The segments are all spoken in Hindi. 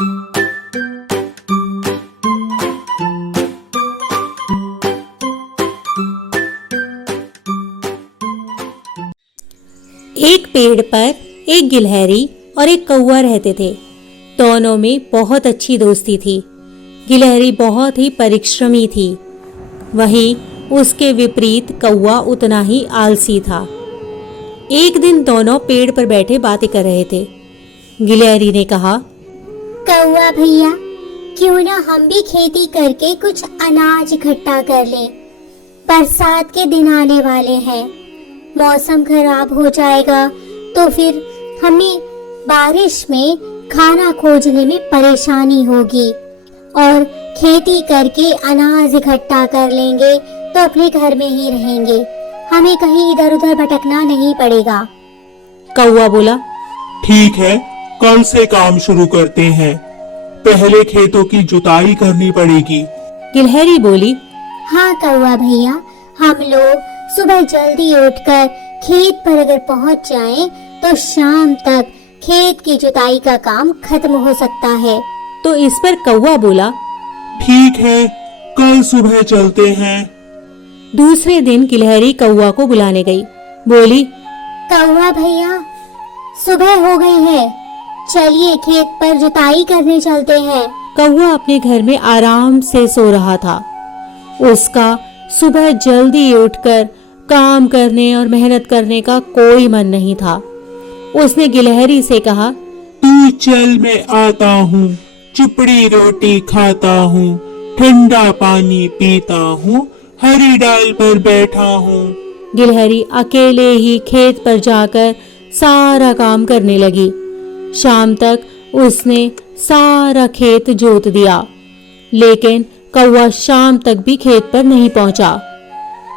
एक पेड़ पर एक गिलहरी और एक कौवा रहते थे। दोनों में बहुत अच्छी दोस्ती थी। गिलहरी बहुत ही परिश्रमी थी, वहीं उसके विपरीत कौवा उतना ही आलसी था। एक दिन दोनों पेड़ पर बैठे बातें कर रहे थे। गिलहरी ने कहा, कौवा भैया, क्यों ना हम भी खेती करके कुछ अनाज इकट्ठा कर लें। बरसात के दिन आने वाले हैं, मौसम खराब हो जाएगा तो फिर हमें बारिश में खाना खोजने में परेशानी होगी, और खेती करके अनाज इकट्ठा कर लेंगे तो अपने घर में ही रहेंगे, हमें कहीं इधर उधर भटकना नहीं पड़ेगा। कौवा बोला, ठीक है, कल से काम शुरू करते हैं। पहले खेतों की जुताई करनी पड़ेगी। गिलहरी बोली, हाँ कौवा भैया, हम लोग सुबह जल्दी उठकर खेत पर अगर पहुंच जाएं तो शाम तक खेत की जुताई का काम खत्म हो सकता है। तो इस पर कौवा बोला, ठीक है, कल सुबह चलते हैं। दूसरे दिन गिलहरी कौवा को बुलाने गई। बोली, कौवा भैया, सुबह हो गई है, चलिए खेत पर जुताई करने चलते हैं। कौवा अपने घर में आराम से सो रहा था। उसका सुबह जल्दी उठकर काम करने और मेहनत करने का कोई मन नहीं था। उसने गिलहरी से कहा, तू चल, मैं आता हूँ, चुपड़ी रोटी खाता हूँ, ठंडा पानी पीता हूँ, हरी डाल पर बैठा हूँ। गिलहरी अकेले ही खेत पर जाकर सारा काम करने लगी। शाम तक उसने सारा खेत जोत दिया, लेकिन कौवा शाम तक भी खेत पर नहीं पहुंचा।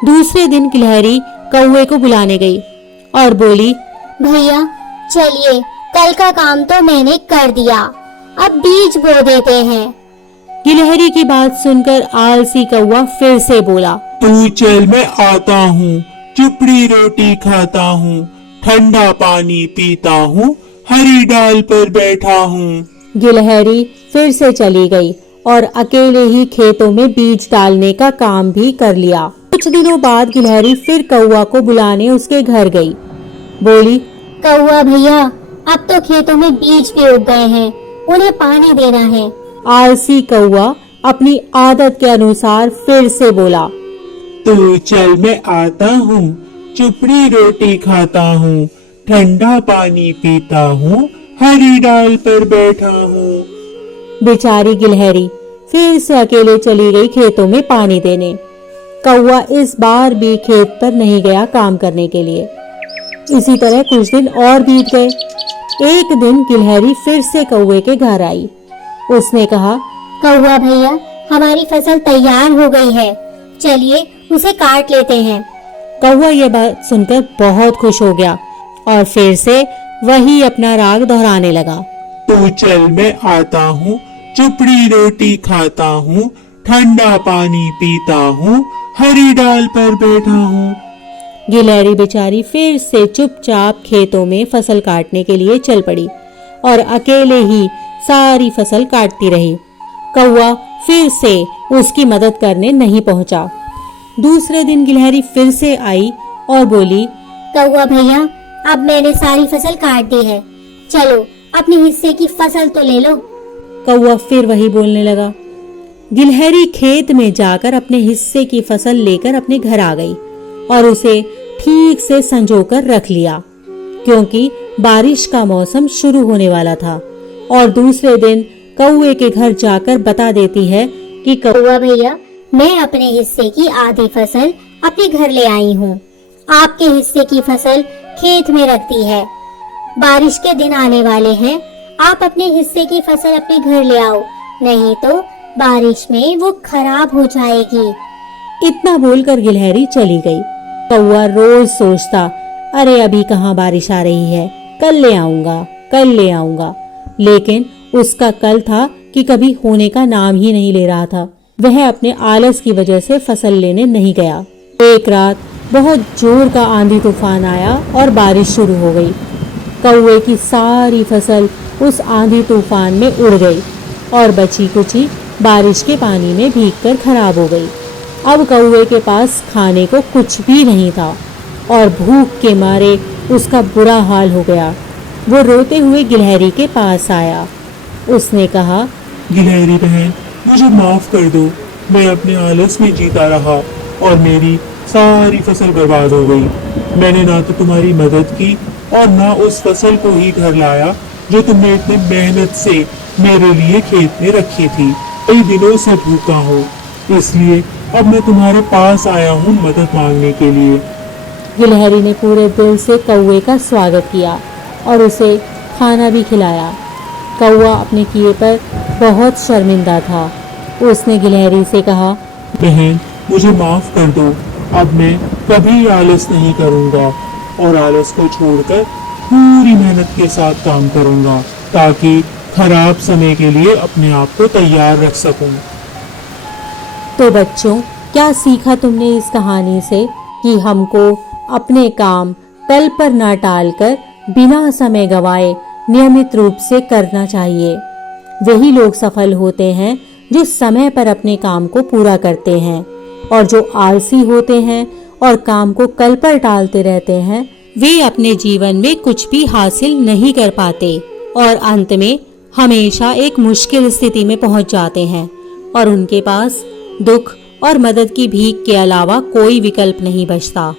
दूसरे दिन गिलहरी कौवे को बुलाने गई और बोली, भैया चलिए, कल का काम तो मैंने कर दिया, अब बीज बो देते हैं। गिलहरी की बात सुनकर आलसी कौवा फिर से बोला, तू चल, मैं आता हूँ, चुपड़ी रोटी खाता हूँ, ठंडा पानी पीता हूँ, हरी डाल पर बैठा हूँ। गिलहरी फिर से चली गई और अकेले ही खेतों में बीज डालने का काम भी कर लिया। कुछ दिनों बाद गिलहरी फिर कौवा को बुलाने उसके घर गई। बोली, कौवा भैया, अब तो खेतों में बीज भी उग गए हैं, उन्हें पानी देना है। आलसी कौवा अपनी आदत के अनुसार फिर से बोला, तू चल, मैं आता हूँ, चुपड़ी रोटी खाता हूँ, ठंडा पानी पीता हूँ, हरी डाल पर बैठा हूँ। बेचारी गिलहरी फिर से अकेले चली गई खेतों में पानी देने। कौवा इस बार भी खेत पर नहीं गया काम करने के लिए। इसी तरह कुछ दिन और बीत गए। एक दिन गिलहरी फिर से कौवे के घर आई। उसने कहा, कौवा भैया, हमारी फसल तैयार हो गई है, चलिए उसे काट लेते हैं। कौवा यह बात सुनकर बहुत खुश हो गया और फिर से वही अपना राग दोहराने लगा। तू चल, मैं आता हूँ, चुपड़ी रोटी खाता हूँ, ठंडा पानी पीता हूँ, हरी डाल पर बैठा हूँ। गिलहरी बेचारी फिर से चुपचाप खेतों में फसल काटने के लिए चल पड़ी और अकेले ही सारी फसल काटती रही। कौवा फिर से उसकी मदद करने नहीं पहुंचा। दूसरे दिन गिलहरी फिर से आई और बोली, कौवा भैया, अब मैंने सारी फसल काट दी है, चलो अपने हिस्से की फसल तो ले लो। कौवा फिर वही बोलने लगा। गिलहरी खेत में जाकर अपने हिस्से की फसल लेकर अपने घर आ गई और उसे ठीक से संजोकर रख लिया, क्योंकि बारिश का मौसम शुरू होने वाला था। और दूसरे दिन कौवे के घर जाकर बता देती है कि कौवा भैया, मैं अपने हिस्से की आधी फसल अपने घर ले आई हूँ, आपके हिस्से की फसल खेत में रख दी है। बारिश के दिन आने वाले हैं, आप अपने हिस्से की फसल अपने घर ले आओ, नहीं तो बारिश में वो खराब हो जाएगी। इतना बोलकर गिलहरी चली गई। कौवा रोज सोचता, अरे अभी कहाँ बारिश आ रही है, कल ले आऊंगा, कल ले आऊंगा। लेकिन उसका कल था कि कभी होने का नाम ही नहीं ले रहा था। वह अपने आलस की वजह से फसल लेने नहीं गया। एक रात बहुत जोर का आंधी तूफान आया और बारिश शुरू हो गई। कौवे की सारी फसल उस आंधी तूफान में उड़ गई और बची कुची बारिश के पानी में भीगकर खराब हो गई। अब कौवे के पास खाने को कुछ भी नहीं था और भूख के मारे उसका बुरा हाल हो गया। वो रोते हुए गिलहरी के पास आया। उसने कहा, गिलहरी बहन, मुझे माफ कर दो। मैं अपने आलस में जीता रहा और मेरी सारी फसल बर्बाद हो गई। मैंने ना तो तुम्हारी मदद की और ना उस फसल को ही घर लाया जो तुमने इतनी मेहनत से मेरे लिए खेत में रखी थी। कई दिनों से भूखा हूँ, इसलिए अब मैं तुम्हारे पास आया हूँ मदद मांगने के लिए। गिलहरी ने पूरे दिल से कौवे का स्वागत किया और उसे खाना भी खिलाया। कौवा अपने किए पर बहुत शर्मिंदा था। उसने गिलहरी से कहा, बहन, मुझे माफ कर दो। अब मैं कभी आलस नहीं करूँगा और आलस को छोड़कर पूरी मेहनत के साथ काम करूँगा ताकि खराब समय के लिए अपने आप को तैयार रख सकूं। तो बच्चों, क्या सीखा तुमने इस कहानी से कि हमको अपने काम कल पर ना टालकर बिना समय गवाए नियमित रूप से करना चाहिए। वही लोग सफल होते हैं जो समय पर अपने काम को पूरा करते हैं, और जो आलसी होते हैं और काम को कल पर टालते रहते हैं वे अपने जीवन में कुछ भी हासिल नहीं कर पाते और अंत में हमेशा एक मुश्किल स्थिति में पहुंच जाते हैं और उनके पास दुख और मदद की भीख के अलावा कोई विकल्प नहीं बचता।